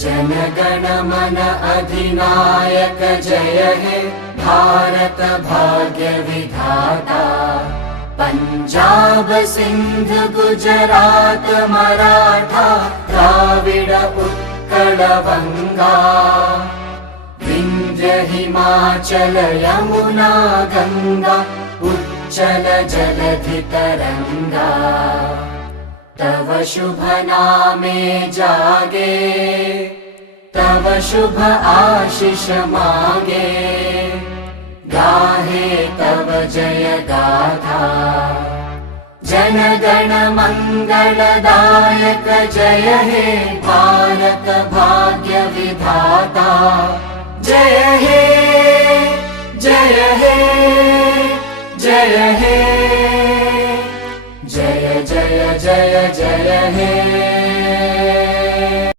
जनगण मन अधिनायक जय हे भारत भाग्य विधाता। पंजाब सिंध गुजरात मराठा द्राविड उत्कल बंगा। विंध्य हिमाचल यमुना गंगा उच्चल जलधि तरंगा। तव शुभ नामे जागे तव शुभ आशीष मागे। गाहे तव जय गाथा जनगण मंगलदायक जय हे भारत भाग्य विधाता। जय हे जय हे जय हे जय जय जय जय हे।